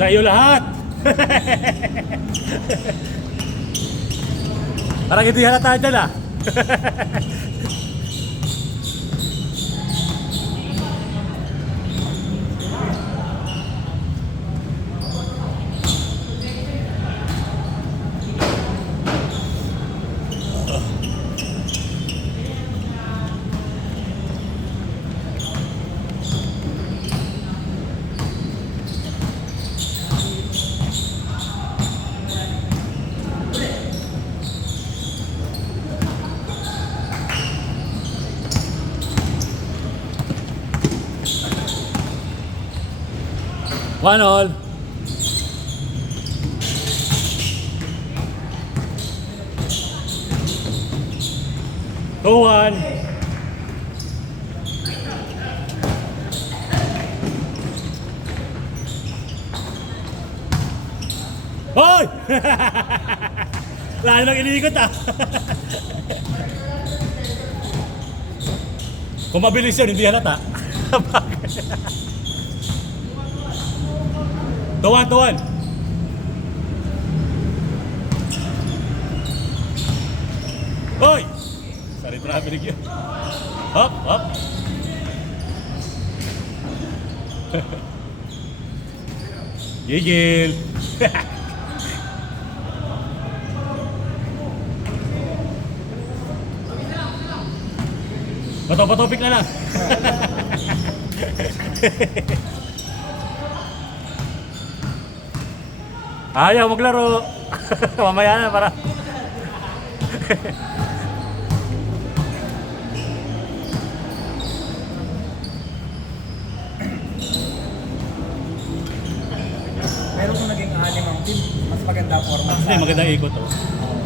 Sa iyo lahat. Parang hindi halata dyan ah. One all. Two one. Hoy! Lalo nang iniikot ah. Kung mabilis yun, hindi halata. Tuwan, tuwan. Hoy! Sorry, traffic yun. Hop, hop. Gigil. Patopik na lang. Ayaw maglaro. Mamaya na para. Pero kung naging anim ang team, mas maganda format. Hindi, maganda ikot to.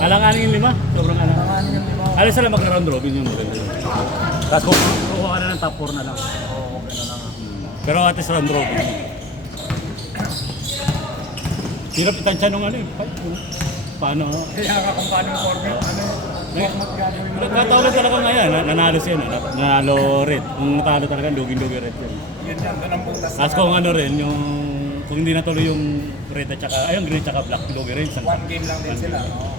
Alang-aning yung lima. Sobrang alang. Ang anim yung lima. Alam sila mag-round robin yung maganda yun. Tapos kung kukuha ka na ng top 4 na lang. Oo, okay na lang. Pero at least round robin. Hirap itansya nung ano eh. Paano? Kaya ka kung paano yung format, format gagawin mo. Natalo talaga ngayon. Nanalo siya. Nanalo red. Kung natalo talaga, lugin-lugi red yan. Yun yan, doon ang butas. Tapos kung ano rin, yung kung hindi natuloy yung red at saka, ayun, green at saka black, lugi rin. One game lang din sila. Oo.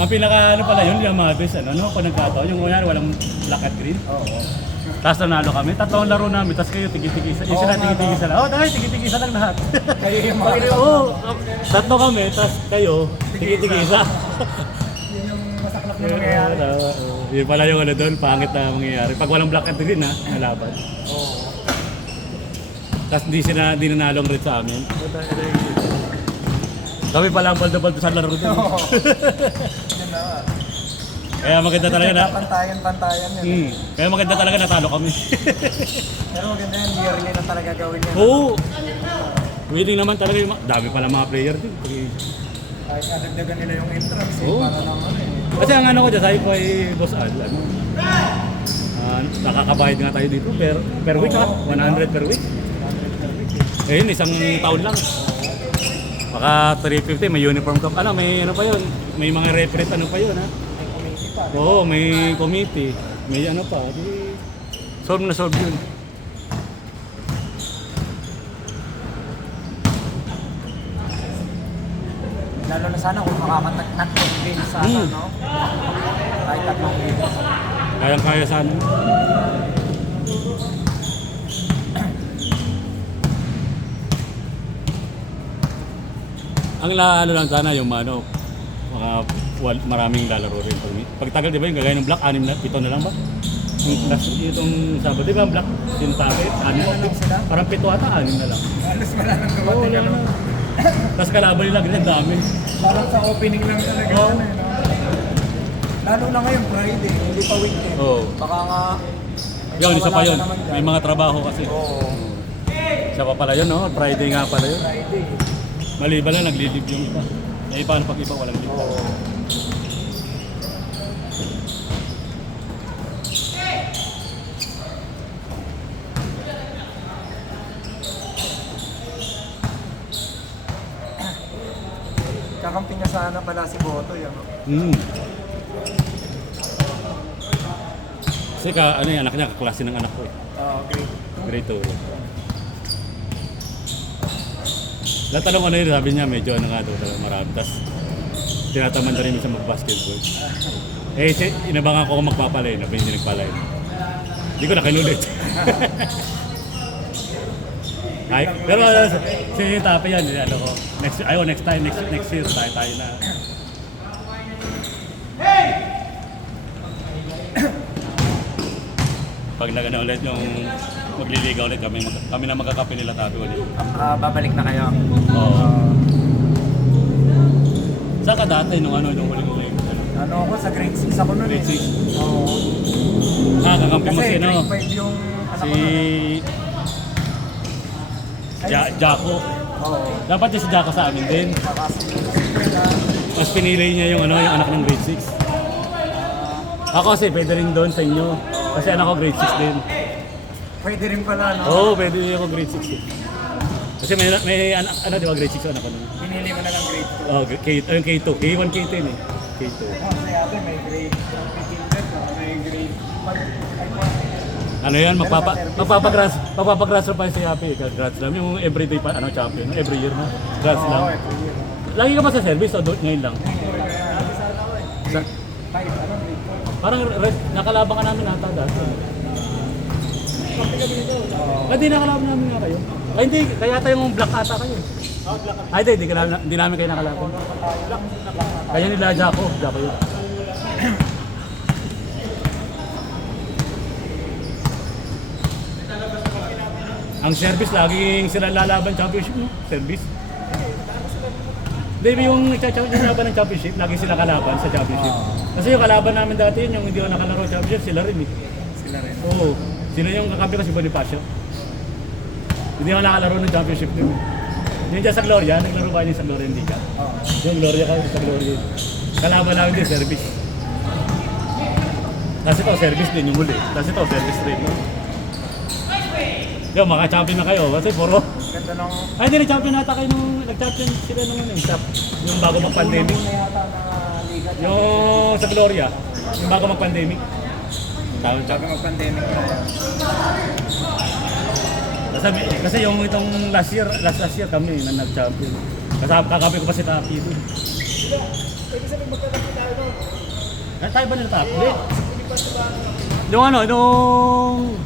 Ang pinaka ano pala yun, Yamatis, ano kung nagkataon, yung kunyari walang black at green. Oo. Tapos nanalo kami, tatlong laro namin, tapos kayo tigi-tigisa. Yung sila tigi-tigisa lang. Oh, tayo tigi-tigisa lang lahat. Kayo yung mga Oo, tatlo kami, tapos kayo tigi-tigisa. yun yung masaklap na nangyayari. Yun pala yung ano doon, pangit na mangyayari. Pag walang black at green ha, nalaban. Oo. Tapos hindi nanalo ang red sa amin. Kami pala ang baldo-baldo sa laro doon. Oo. Yun na. Kaya maganda talaga na. Pantayan yun. Kaya maganda talaga natalo kami. Pero maganda yan, yearly na talaga gawin yan. Oo. Willing naman talaga yung dami pala mga player din. Kahit adagdagan nila yung entrance, Oo. para lang ano eh. Kasi ang ano ko dyan, sabi ko ay Boss Al, ano, nakakabayad nga tayo dito per week ha, 100 per week. Eh yun, isang taon lang. Baka 350, may uniform cup, ano, may ano pa yun, may mga referee ano pa yun ha. Oo, may committee, may ano pa, di solve na solve yun. Lalo na sana kung makakatatlong games sana, no? Kahit tatlong games. Kayang-kaya sana. Ang ano lang sana yung ano, maraming lalaro rin. Pag tagal, di ba yung gagaya ng black, 6 na, 7 na lang ba? Yung last, itong Sabado, di ba ang black, sintabi, 6 na lang. Parang 7 ata, 6 na lang. Halos wala nang Oo, dumating wala ano. na. Tapos kalaban nila, ganyan dami. Parang sa opening lang talaga Oo. ano eh, no? Lalo na ngayon, Friday, hindi pa weekend. Oo. Baka nga, Yun, isa pa wala yun. na naman dyan. May mga trabaho kasi. Oo, Isa pa pala yun, no? Friday nga pala yun. Friday. Maliban lang, nagli-live yung iba. Eh, paano pag iba walang live? Oo. Kakampi niya sana pala si Boto, yun. No? Kasi ano yung anak niya, kaklase ng anak ko eh. Great. Grade 2. Natanong ko na yun, sabi niya medyo ano nga daw talaga marami. Tapos tinataman na rin siya mag-basketball. Eh, inabangan ko kung magpapalay, na hindi nagpalay. Hindi ko nakinulit. Ay, pero si Tapi yan, ano ko. Next year, tayo na. Pag nagana ulit yung magliliga ulit kami na magkakape nila Tapi ulit. Babalik na kayo. Oo. Saan ka dati nung huling mo kayo? Ano ako, sa grade 6 ako nun Grade 6? Oo. Kakampi mo Kasi si ano? grade 5 yung anak Si ko nun. Jaco. Oo. Dapat yung si Jaco sa amin din. Mas pinili niya yung anak ng grade 6. Ako kasi pwede rin doon sa inyo. Kasi anak ko grade 6 din. Pwede rin pala, no? Oo, pwede rin ako grade 6 eh. Kasi may anak, di ba grade 6 anak ko nun? Pinili mo na lang grade 2. Oh, K2. K1, K10 eh. K2. Kasi ate may grade 15, may grade 5. Ano yan, magpapagrass pa si Happy. Congrats lang. Yung everyday champion, every year na. Congrats lang. Lagi ka ba sa service o ngayon lang? Sa, parang nakalaban ka namin ata dati. Hindi nakalaban namin nga kayo. Ay hindi, kaya ata yung black ata kayo. Ay hindi namin kayo nakalaban. Kaya nila Jaco yun. Ang service, laging sila lalaban championship, no? Service. Hindi, yung nagsasabi ng championship, lagi sila kalaban sa championship. Kasi yung kalaban namin dati yun, yung hindi ko nakalaro championship, sila rin eh. Sila rin. Oo. Sila yung kakampi ko si Bonifacio. Hindi ko nakalaro ng championship din. Yung dyan sa Gloria, naglaro ba yun sa Gloria Liga? Yung Gloria kayo sa Gloria. Kalaban namin din, service. Tapos ito, service din yung muli. Tapos ito, service rin. No? Yo, maka-champion na kayo kasi puro. Ganda nung... Ay, hindi na-champion nata kayo nung nag-champion sila nung yung bago mag-pandemic. Yung sa Gloria, yung bago mag-pandemic. Tawag Bago mag-pandemic na yan. Kasi yung itong last year kami na nag-champion. Kasi kakapi ko pa si Tapi doon. Pwede sabihin magkakapi tayo doon. Ay, tayo ba nila Tapi? Hindi. Yung nung...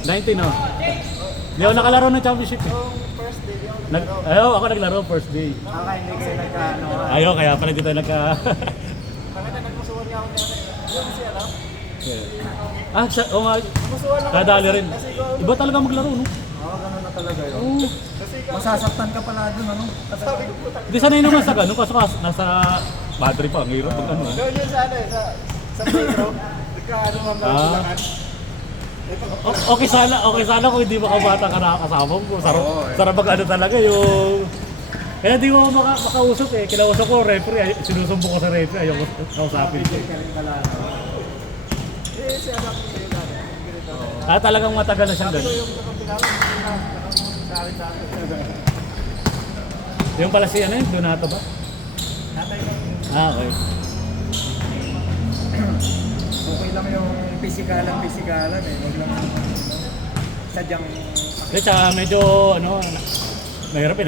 19 no? Hindi ako nakalaro ng championship eh. First day, Ako naglaro first day. hindi kasi nagka-ano. Ayaw, kaya pala dito nagka... Bakit na nagmusuhan niya ako niya? Yun kasi alam. Oo nga. Nagmusuhan ako. Kadali rin. Iba talaga maglaro, no? Oo, ganun na talaga yun. Oo. Masasaktan ka pala dun, ano? Sabi ko puta. Hindi sanay naman sa ganun, kaso nasa battery pa, ang hirap pag ano. Doon yun sa playground. Nagka-ano mga Okay sana kung hindi makabata ka nakakasama ko. Sarap mag ano talaga yung... Kaya di ko makausap eh. Kinausap ko referee, sinusumbong ko sa referee, ayaw ko kausapin siya. Talagang matagal na siyang ganun. Yung pala si Donato ba? Okay. Okay lang yung pisikalan eh. Huwag lang sadyang... Tsaka medyo mahirap eh.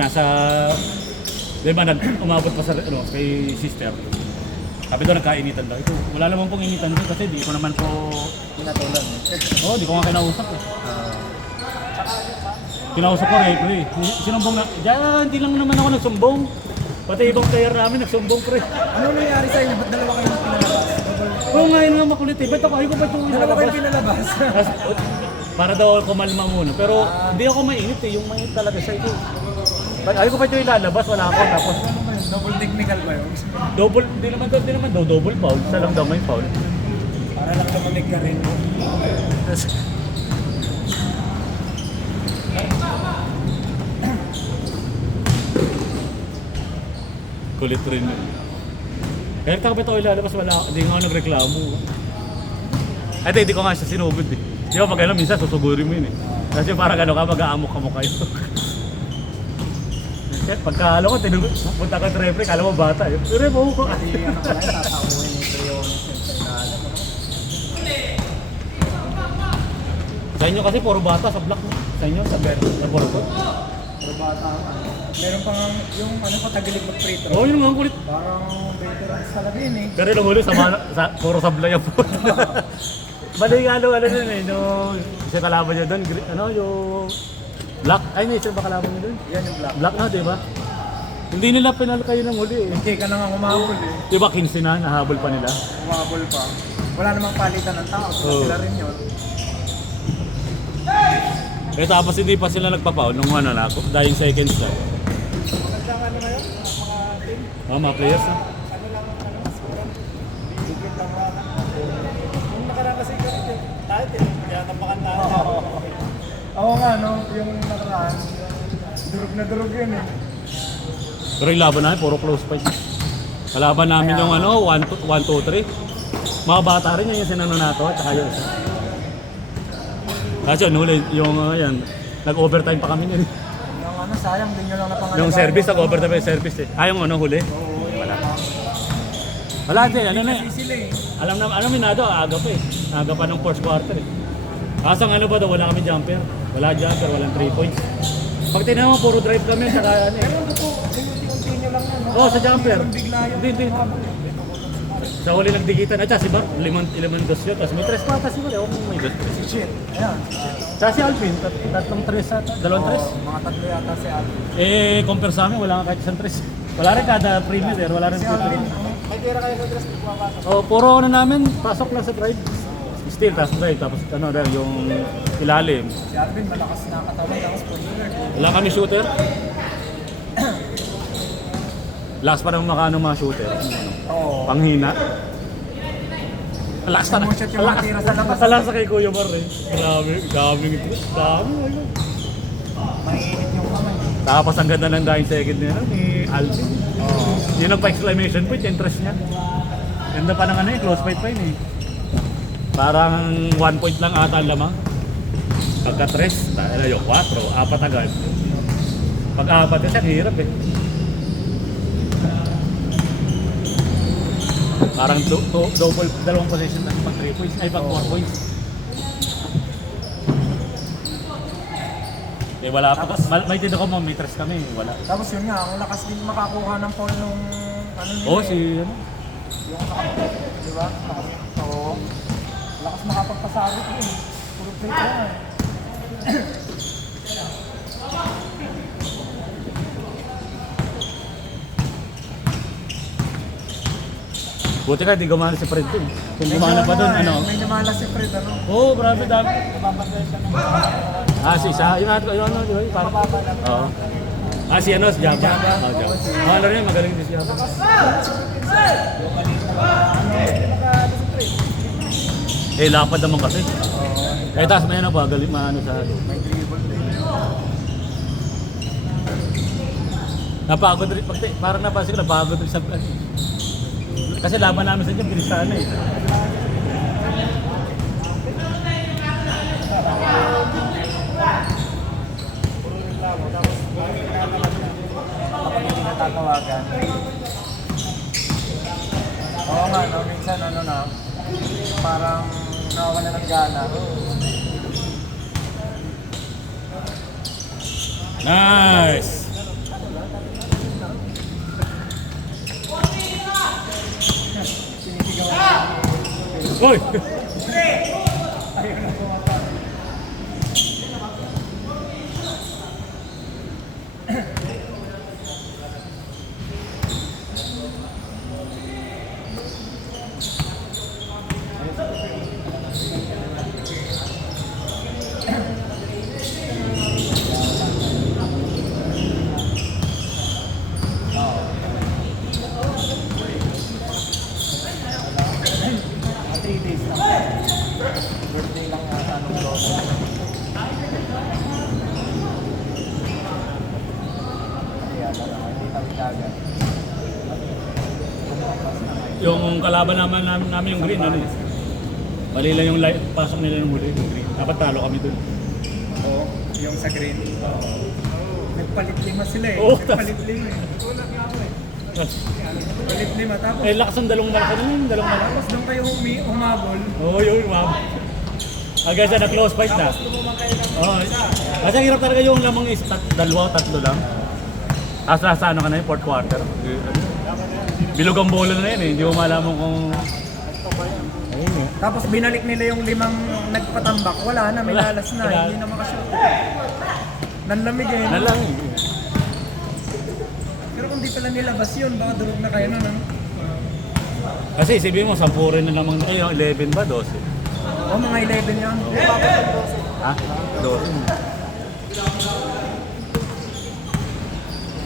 Di ba umabot pa sa kay sister. Sabi ko nagkainitan daw. Ito, wala naman pong initan doon kasi di ko naman po... Pinatulan. Di ko nga kinausap eh. Kinausap ko referee. Sinumbong na... Diyan, hindi lang naman ako nagsumbong. Pati ibang player namin nagsumbong pre. Ano nangyari sa inyo? Ba't dalawa kayo pinalabas? Oo nga yun nga makulit eh. Ba't ayaw ko ba itong Dalawa kayo pinalabas? Para daw kumalma muna. Pero hindi ako mainit eh. Yung mainit talaga siya ito. Ayaw ko pa ito ilalabas. Wala ako. Tapos Double technical ba yun? hindi naman daw double foul. Isa lang daw may foul. Para lang lumamig ka rin. Kulit rin yun. Kaya takapit ako ilalabas, hindi nga ako nagreklamo. Ay, hindi ko nga siya sinugod eh. Di ba pag minsan susugurin mo yun eh. Kasi parang mag-aamok-amok kayo. Pagka ko, punta ka sa referee, kala mo bata yun. Pero mo ko. Hindi ano pala, tatakuin ni Trion sa ilalim. Sa inyo kasi puro bata sa block mo. Sa inyo, sa Borcon. bata. Meron pang yung ano pa tagalig mag-free throw. Oo, yun mga kulit. Parang veterans talaga yun eh. Pero nung huli, puro sablay ang puto. Bali nga ano nun eh, no, isa kalaban niya doon, ano, yung Black, ay hindi, isa ba kalaban niya doon? Yan yung black. Black na, di ba? Hindi nila pinal kayo ng huli eh. Hindi ka na nga humabol eh. Di ba 15 na, nahabol pa nila? Humabol pa. Wala namang palitan ng tao. Oo. Sila rin yun. Eh tapos hindi pa sila nagpapaul nung ano na, dying seconds na. Magandang ano ngayon? Mga team? Mga players na. Ano lang ang ano, scorean? Bigit lang lang. Nung nakaraan kasi ganit eh. Dahil kaya tapakan na. Oo nga no, yung nakaraan. Durog na durog yun eh. Pero yung laban namin, puro close fight. Kalaban namin yung ano, 1, 2, 3. Mga bata rin yung sinano nato, at saka yung isa. Kasi yun, huli, yung yan, nag-overtime pa kami yun. Yung ano, sayang din nyo lang napangalagaan. Yung service, nag-overtime yung service eh. Ah, yung ano, huli? Oo, wala. Wala din, ano na eh. Kasi sila eh. Alam na, ano minado, aga pa eh. Aga pa ng first quarter eh. Kasang ano ba daw, wala kami jumper. Wala jumper, walang 3 points. Pag tinanong mo, puro drive kami, saka ano eh. Pero ano po, unti-unti nyo lang ano. Oo, sa jumper. Hindi bigla yung Hindi. Sa huli nagdikitan. At si Bar, 5 dos yun. Tapos may 3 pa, tapos wala. Huwag may dos. shit. Ayan. Sa si Alvin, tatlong 3 sa, dalawang 3. Oo, mga tatlo yata si Alvin. Eh, compare sa amin, wala nga kahit isang 3. Wala rin kada premier, wala rin Si free Alvin, throw. may tira kayo sa dress, nagpapasok. Oh, puro ano namin, pasok lang sa drive. Still, tapos drive, tapos ano rin, yung ilalim. Si Alvin, malakas na katawan, tapos point guard. Wala kami shooter. Last pa naman makano mga shooter. Oo. Panghina. Last na. Yung shot yung mga tira sa labas. Last sa kay Kuya Mar eh. Dami. Ayun. Mainit yung kamay. Tapos ang ganda ng dying second niya ni Alvin. Oo. Yun ang pa-exclamation point, interest niya. Ganda pa ng ano eh, close fight pa yun eh. Parang 1 point lang ata ang lamang. Pagka 3, dahil yung 4, 4 agad. Pag 4 kasi ang hirap eh. Parang double, dalawang possession na pag 3 points, ay pag 4 points. Eh wala pa. May tinda ko mga meters kami, wala. Tapos yun nga, ang lakas din makakuha ng foul nung ano nila. Oo, si ano. Yung di ba? Oo. Lakas makapagpasabot yun. Puro free throw eh. Buti ka, di gumana si Fred dun. Kung gumana pa dun, ano? May namala si Fred, ano? Oo, grabe dami. Napapagay siya ng Si Isa, yung ano, di ba? Parang, mababa lang. oo. Si ano, si Jabba. Jabba. Oo, Jabba. Ano rin, magaling din si Jabba. Eh, lapad naman kasi. Eh, tapos may ano ba, galing maano sa... May dribble din. Napagod rin, parang napansin ko, napagod rin sa... Kasi laban namin sa inyo, bilis na ano eh. Puro reklamo. Tapos, kapag hindi natatawagan. Oo nga, no? Minsan ano na, parang nawawala ng gana. Nice! Sinisigaw. Uy! Ayun na pumapa. Mga 3 days lang. Birthday lang yata nung logo. Kaya hindi kami kagad. Yung kalaban namin yung green, ano eh. Mali lang yung pasok nila yung huli, yung green. Dapat talo kami dun. Oo, yung sa green. Nagpalit lima sila eh. Oo, Nagpalit lima eh. Tulad nga ako eh. Nagpalit lima. Tapos, Eh, lakas ng dalawang malaki nun, dalawang malaki. tapos nung kayo humabol, Oo, yun, ma'am. Hanggang sa na-close fight na. Tapos lumumang kayo ng Oo. Kasi ang hirap talaga yung lamang is dalawa, tatlo lang. Tapos nasa ano ka na yun, fourth quarter. Bilog ang bola na yun eh. Hindi mo malaman kung... Ayun eh. Tapos binalik nila yung 5 nagpatambak. Wala na, may Wala. lalas na. Wala. Hindi na makashoot. Nanlamig eh. Nalang eh. Pero kung di pala nilabas yun, baka durog na kayo nun. Ano? Kasi isipin mo, 10 rin na namang... Eh, 11 ba? 12? O mga 11 yun. Ha? 12.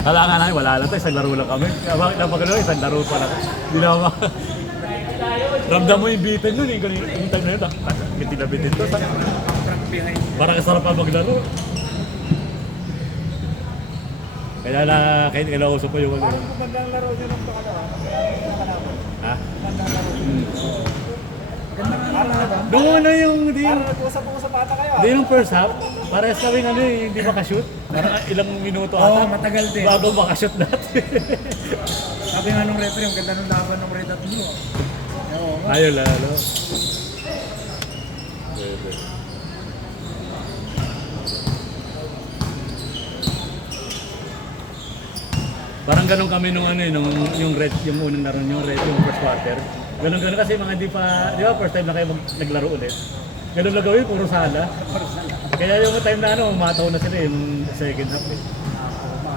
Kala nga namin, wala lang tayo, isang laro lang kami. Kaya bakit napagano, isang laro pa lang. Hindi na ako ramdam mo yung bitin yun, yung time na yun, bitin na bitin to. From behind. Parang kasarap pa maglaro. Kaya na, kahit kailangan pa yung ano. Parang magandang laro nyo ng pakalawa. Ha? Magandang laro nyo. Ganda nga ba? Doon ano yung, di yung, Parang nag-usap-usap ata kayo. di yung first half, parehas kami ano eh, hindi makashoot. Parang ilang minuto Oo, ata. matagal din. Bago makashoot natin. Sabi nga nung referee, ang ganda ng laban ng Red at Blue. Oo. Ayaw lalo. Pwede. Parang ganun kami nung ano eh, nung yung red, yung unang laro, yung red, yung first quarter. Ganun kasi mga di pa, di ba first time na kayo naglaro ulit. Ganun na gawin, puro sala. Kaya yung time na ano, umataw na sila yung second half eh.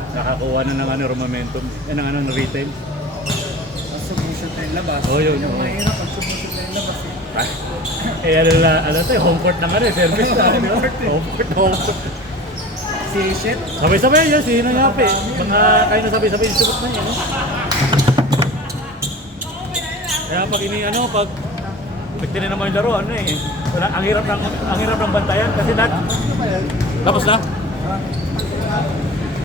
Nakakuha na ng ano, momentum, ng ano, ng retail. Pag sumushoot na yung labas. Oo, yun, Yung oo. mahirap pag sumushoot na yung labas. Eh ano na, ano tayo, home court ng ano eh, service na, di ba? Home court. Si Shit. Sabay-sabay yan, si Hino Yape. Mga kayo na sabay-sabay, sugot na yan. Kaya pag ini ano, pag tinin naman yung laro, ano eh, wala, ang hirap ng bantayan kasi tapos na.